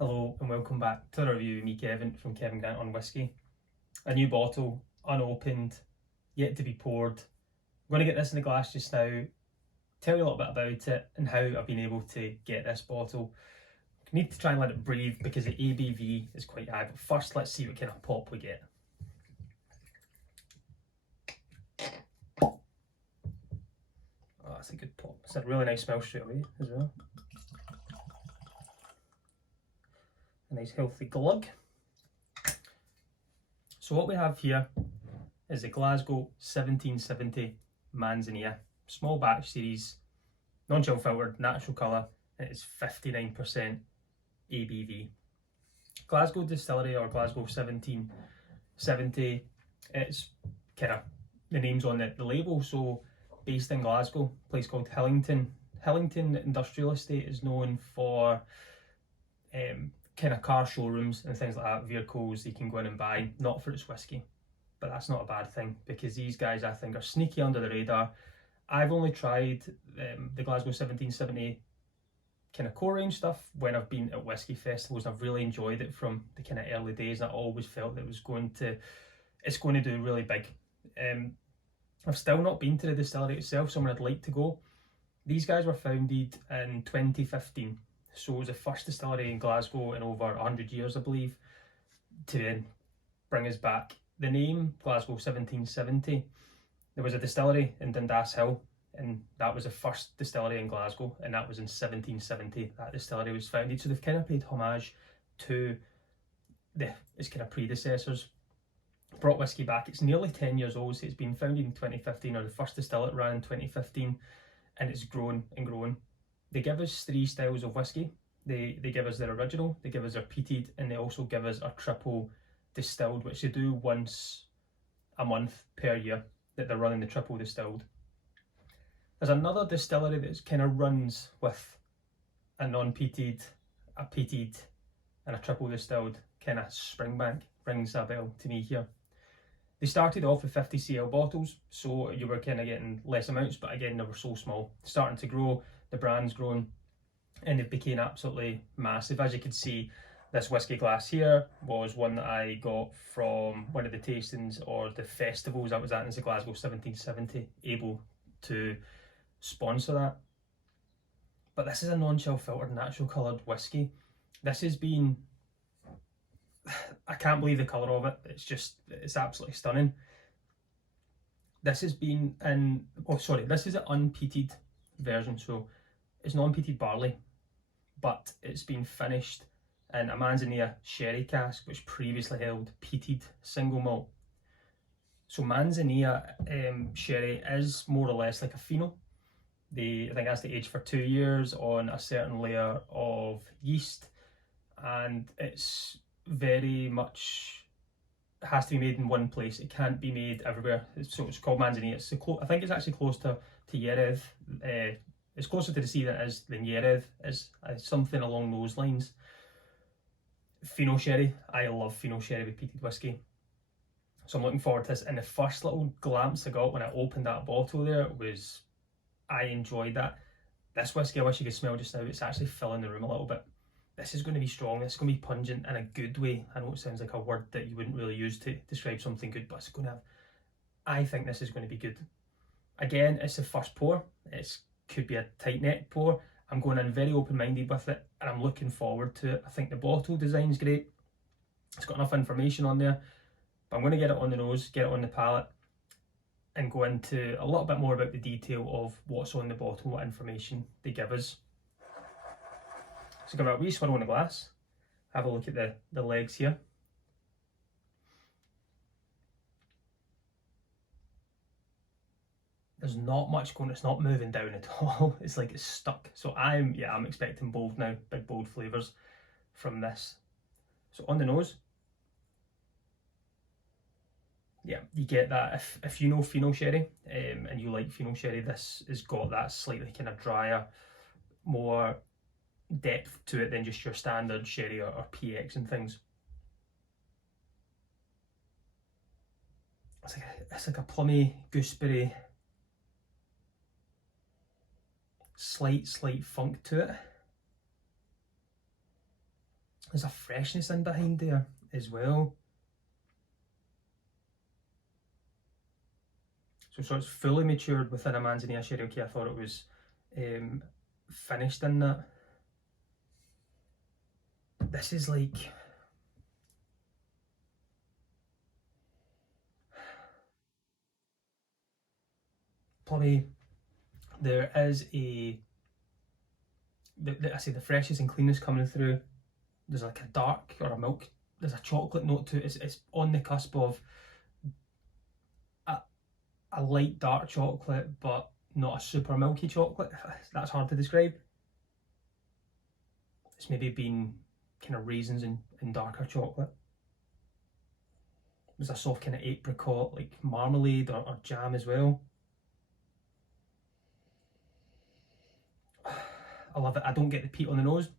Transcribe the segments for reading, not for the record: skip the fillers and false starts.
Hello and welcome back to the review of me, Kevin, from Kevin Grant on Whisky. A new bottle, unopened, yet to be poured. I'm going to get this in the glass just now, tell you a little bit about it and how I've been able to get this bottle. I need to try and let it breathe because the ABV is quite high, but first let's see what kind of pop we get. Oh, that's a good pop. It's a really nice smell straight away as well. A nice healthy glug. So what we have here is the Glasgow 1770 Manzanilla. Small batch series, non-chill filtered, natural colour, and it's 59% ABV. Glasgow Distillery, or Glasgow 1770, it's kind of, the name's on the label, so based in Glasgow, a place called Hillington. Hillington Industrial Estate is known for kind of car showrooms and things like that, vehicles you can go in and buy, not for its whiskey. But that's not a bad thing, because these guys, I think, are sneaky under the radar. I've only tried the Glasgow 1770 kind of core range stuff when I've been at whiskey festivals, and I've really enjoyed it from the kind of early days, and I always felt that it's going to do really big. I've still not been to the distillery itself, somewhere I'd like to go. These guys were founded in 2015, so it was the first distillery in Glasgow in over 100 years, I believe, to then bring us back. The name Glasgow 1770, there was a distillery in Dundas Hill, and that was the first distillery in Glasgow, and that was in 1770 that distillery was founded. So they've kind of paid homage to its kind of predecessors, brought whiskey back. It's nearly 10 years old, so it's been founded in 2015, or the first distillery ran in 2015, and it's grown and grown. They give us 3 styles of whiskey. They give us their original, they give us their peated, and they also give us a triple distilled, which they do once a month per year that they're running the triple distilled. There's another distillery that kind of runs with a non-peated, a peated, and a triple distilled kind of Springbank. Rings a bell to me here. They started off with 50 cl bottles, so you were kind of getting less amounts, but again, they were so small. Starting to grow, the brand's grown, and it became absolutely massive. As you can see, this whiskey glass here was one that I got from one of the tastings or the festivals I was at in the Glasgow 1770, able to sponsor that. But this is a non-chill filtered, natural coloured whiskey. This has been, I can't believe the colour of it. It's absolutely stunning. This has been in, this is an unpeated version, so it's non-peated barley, but it's been finished in a Manzanilla sherry cask, which previously held peated single malt. So Manzanilla sherry is more or less like a Fino. I think that's the age for 2 years on a certain layer of yeast, and it's very much has to be made in one place. It can't be made everywhere. So it's called Manzanilla. I think it's actually close to Jerez. It's closer to the sea than it is than Jerez is, something along those lines. Fino sherry, I love Fino sherry with peated whiskey, so I'm looking forward to this. And the first little glimpse I got when I opened that bottle there was, I enjoyed that. This whiskey, I wish you could smell just now, it's actually filling the room a little bit. This is going to be strong, this is going to be pungent in a good way. I know it sounds like a word that you wouldn't really use to describe something good, but it's going to have, I think this is going to be good. Again, it's the first pour, it could be a tight neck pour. I'm going in very open-minded with it, and I'm looking forward to it. I think the bottle design's great. It's got enough information on there, but I'm going to get it on the nose, get it on the palate, and go into a little bit more about the detail of what's on the bottle, what information they give us. So give it a wee swirl in the glass. Have a look at the legs here. There's not much going, it's not moving down at all. It's like it's stuck. So I'm expecting bold now, big bold flavours from this. So on the nose, yeah, you get that. If you know Fino sherry and you like Fino sherry, this has got that slightly kind of drier, more depth to it than just your standard sherry or PX and things. It's like a plummy, gooseberry, slight funk to it. There's a freshness in behind there as well. So it's fully matured within a Manzanilla sherry oak. I thought it was finished in that. This is like plummy. There is I say the freshness and cleanness coming through. There's like a dark or a milk. There's a chocolate note to it. It's on the cusp of a light dark chocolate, but not a super milky chocolate. That's hard to describe. It's maybe been kind of raisins and darker chocolate. There's a soft kind of apricot, like marmalade or jam as well. I love it. I don't get the peat on the nose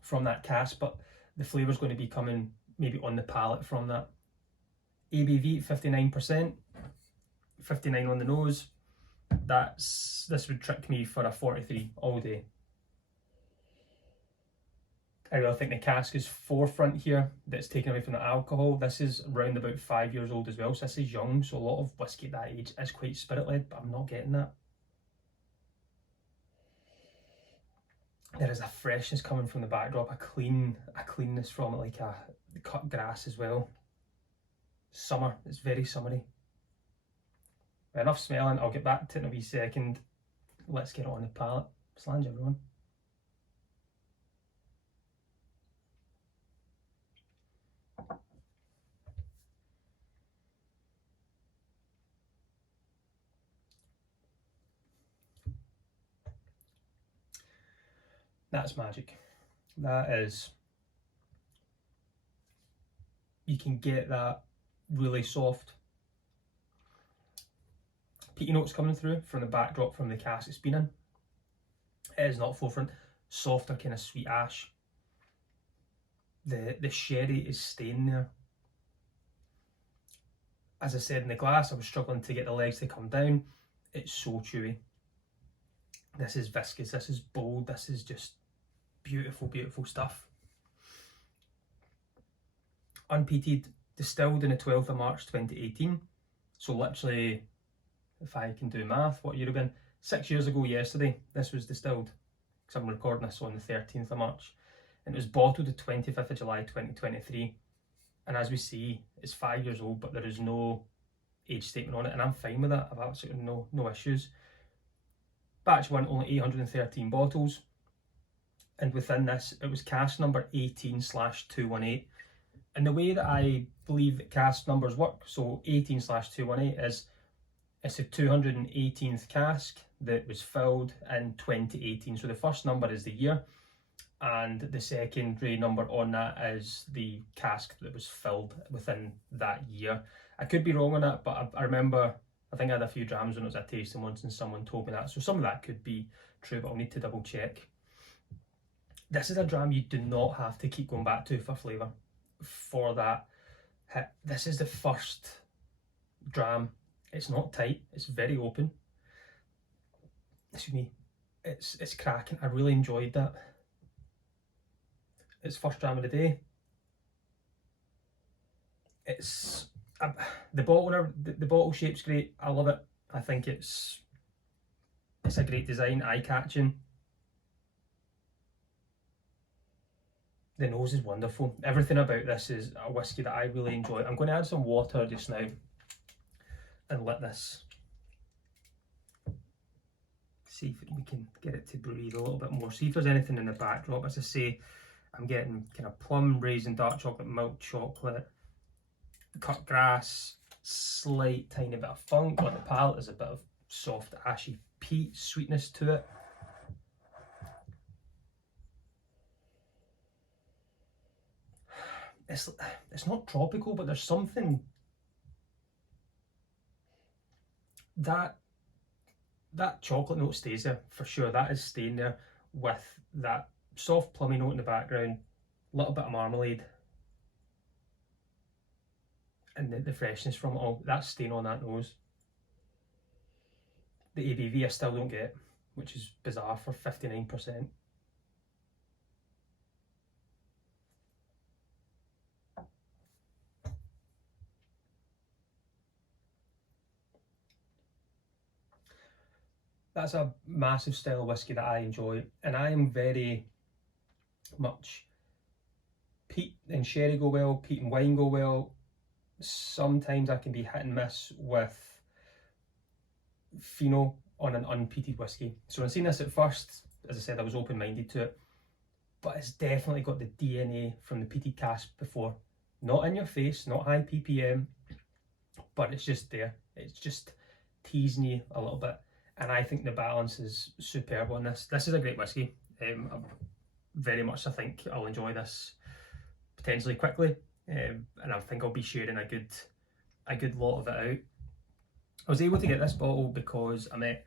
from that cask, but the flavour's going to be coming maybe on the palate from that. ABV 59%, 59 on the nose. This would trick me for a 43 all day. I really think the cask is forefront here, that's taken away from the alcohol. This is around about 5 years old as well, so this is young, so a lot of whiskey at that age is quite spirit-led, but I'm not getting that. There is a freshness coming from the backdrop, a cleanness from it, like a cut grass as well. Summer, it's very summery. Enough smelling, I'll get back to it in a wee second. Let's get it on the palate. Slainte, everyone. That's magic. That is, you can get that really soft peaty notes coming through from the backdrop from the cask it's been in. It is not forefront, softer kind of sweet ash. The sherry is staying there. As I said in the glass, I was struggling to get the legs to come down. It's so chewy. This is viscous, this is bold, this is just beautiful, beautiful stuff. Unpeated, distilled on the 12th of March 2018. So literally, if I can do math, what year have been? 6 years ago yesterday, this was distilled. Because I'm recording this on the 13th of March. And it was bottled the 25th of July 2023. And as we see, it's 5 years old, but there is no age statement on it. And I'm fine with that. I've absolutely no issues. Batch 1, only 813 bottles. And within this, it was cask number 18/218. And the way that I believe that cask numbers work, so 18/218 is, it's the 218th cask that was filled in 2018. So the first number is the year, and the secondary number on that is the cask that was filled within that year. I could be wrong on that, but I remember, I think I had a few drams when it was a tasting once and someone told me that. So some of that could be true, but I'll need to double check. This is a dram you do not have to keep going back to for flavour. For that hit, this is the first dram. It's not tight, it's very open. Excuse me, it's cracking. I really enjoyed that. It's first dram of the day. It's the bottle shape's great. I love it. I think it's a great design, eye-catching. The nose is wonderful. Everything about this is a whiskey that I really enjoy. I'm going to add some water just now and let this, see if we can get it to breathe a little bit more. See if there's anything in the backdrop. As I say, I'm getting kind of plum, raisin, dark chocolate, milk chocolate, cut grass, slight tiny bit of funk on the palate. There's a bit of soft ashy peat sweetness to it. It's not tropical, but there's something that chocolate note stays there for sure. That is staying there with that soft plummy note in the background, a little bit of marmalade, and the freshness from it all. That's staying on that nose. The ABV I still don't get, which is bizarre for 59%. that's a massive style of whiskey that I enjoy, and I am very much peat and sherry go well, peat and wine go well. Sometimes I can be hit and miss with Fino on an unpeated whiskey. So when seeing this at first, as I said, I was open-minded to it, but it's definitely got the DNA from the peated cask before. Not in your face, not high ppm, but it's just there. It's just teasing you a little bit, and I think the balance is superb on this. This is a great whiskey. Very much I think I'll enjoy this potentially quickly, and I think I'll be sharing a good lot of it out. I was able to get this bottle because I met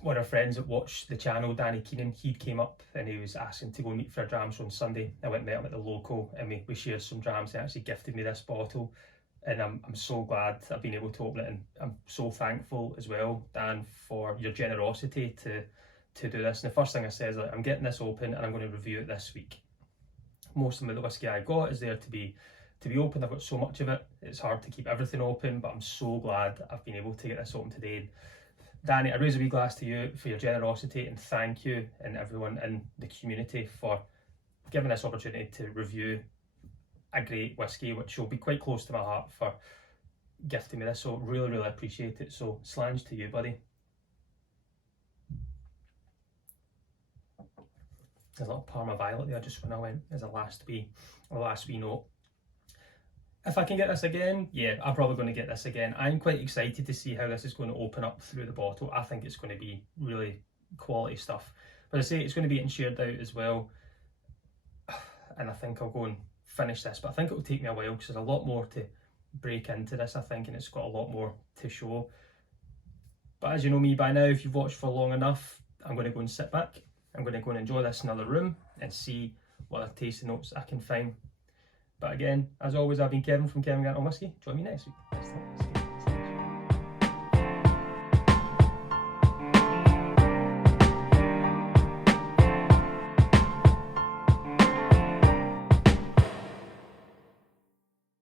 one of our friends that watched the channel, Danny Keenan. He came up and he was asking to go meet for a Dram show on Sunday. I went and met him at the local, and we shared some Drams. He actually gifted me this bottle, and I'm so glad I've been able to open it, and I'm so thankful as well, Dan, for your generosity to do this. And the first thing I said is, like, I'm getting this open and I'm going to review it this week. Most of the whiskey I got is there to be open. I've got so much of it, it's hard to keep everything open, but I'm so glad I've been able to get this open today. Danny, I raise a wee glass to you for your generosity, and thank you and everyone in the community for giving this opportunity to review a great whiskey, which will be quite close to my heart, for gifting me this. So really appreciate it. So Slainte to you, buddy. There's a little Parma Violet there just when I went as a last wee note. If I can get this again, yeah, I'm probably going to get this again. I'm quite excited to see how this is going to open up through the bottle. I think it's going to be really quality stuff. But I say it's going to be getting shared out as well, and I think I'll go and finish this, but I think it will take me a while because there's a lot more to break into this, I think, and it's got a lot more to show. But as you know me by now, if you've watched for long enough, I'm going to go and sit back. I'm going to go and enjoy this in another room and see what other tasting notes I can find. But again, as always, I've been Kevin from Kevin Grant on Whisky. Join me next week.